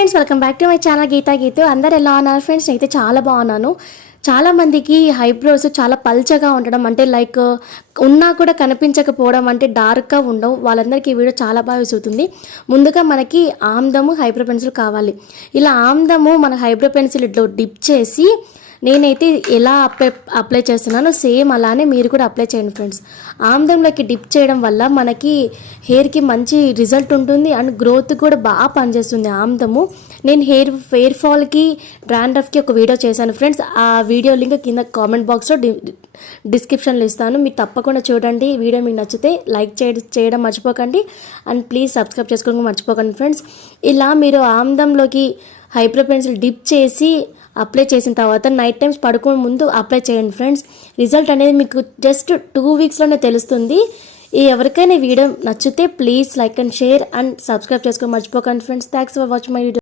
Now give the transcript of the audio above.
Friends, welcome back to my channel Geeta Geetu. అందరు ఎలా ఉన్నారు ఫ్రెండ్స్? నేనైతే చాలా బాగున్నాను. చాలా మందికి ఐబ్రోస్ చాలా పల్చగా ఉండడం, అంటే లైక్ ఉన్నా కూడా కనిపించకపోవడం, అంటే డార్క్గా ఉండవు. వాళ్ళందరికీ ఈ వీడియో చాలా బాగా యూస్ అవుతుంది. ముందుగా మనకి ఆమ్దము ఐబ్రో పెన్సిల్ కావాలి. ఇలా ఆమ్దము మన ఐబ్రో పెన్సిల్ ఇట్లా డిప్ చేసి నేనైతే ఎలా అప్లై చేస్తున్నానో సేమ్ అలానే మీరు కూడా అప్లై చేయండి ఫ్రెండ్స్. ఆమ్దంలోకి డిప్ చేయడం వల్ల మనకి హెయిర్కి మంచి రిజల్ట్ ఉంటుంది అండ్ గ్రోత్ కూడా బాగా పనిచేస్తుంది ఆమ్దము. నేను హెయిర్ ఫాల్కి డాండ్రఫ్కి ఒక వీడియో చేశాను ఫ్రెండ్స్. ఆ వీడియో లింక్ కింద కామెంట్ బాక్స్లో డిస్క్రిప్షన్లో ఇస్తాను. మీరు తప్పకుండా చూడండి. వీడియో మీకు నచ్చితే లైక్ చేయడం మర్చిపోకండి అండ్ ప్లీజ్ సబ్స్క్రైబ్ చేసుకోవడం మర్చిపోకండి ఫ్రెండ్స్. ఇలా మీరు ఆమ్దంలోకి ఐబ్రో పెన్సిల్ డిప్ చేసి అప్లై చేసిన తర్వాత నైట్ టైమ్స్ పడుకునే ముందు అప్లై చేయండి ఫ్రెండ్స్. రిజల్ట్ అనేది మీకు జస్ట్ 2 వీక్స్లోనే తెలుస్తుంది. ఎవరికైనా వీడియో నచ్చితే please like and share and subscribe చేసుకోవడం మర్చిపోకండి friends. Thanks for watching my video.